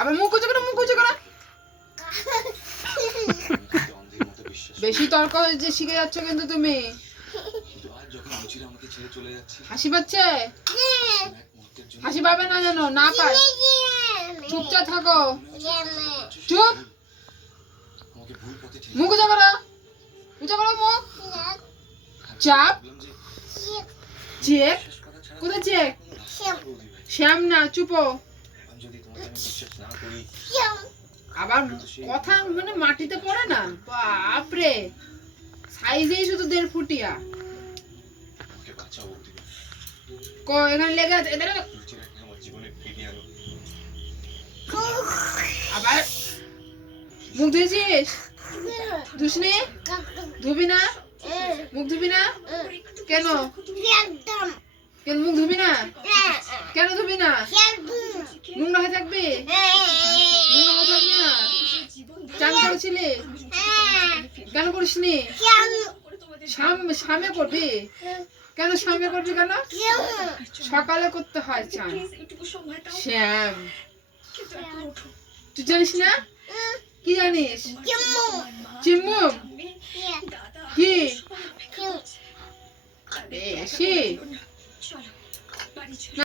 আবার মুখ কুচো করো, মুখ কুচো করো। বেশি তর্ক যে শিখে যাচ্ছ কিন্তু তুমি। হাসি পাচ্ছে? হাসি পাবে না জানো, না পায়। চুপচাপ থাকো, চুপ। মুখ উঁচা করো, উঁচা করো মুখ। চাপ, চেক, কোথায় চেক? শ্যাম না, চুপো। আবার কথা মানে মাটিতে পড়ে না, বাপরে। সাইজেই শুধু 1.5 ফুটিয়া। এখানে লেগে আছে, এদের আবার মুখ ধুয়েছিস? ধুসনি? ধুবি না? মুখ ধুবি না? কেন? কেন মুখ ধুবি না? কেন ধুবি না? নোংরা হয়ে থাকবি? নোংরা হয়ে থাকবি না? চান করেছিলি? কেন করিসনি? শামে করবি? কেন শামে করবি কেন? সকালে করতে হয় চান। শ্যাম, তুই জানিস না? কি জানিস? চিম্মু কি বেশি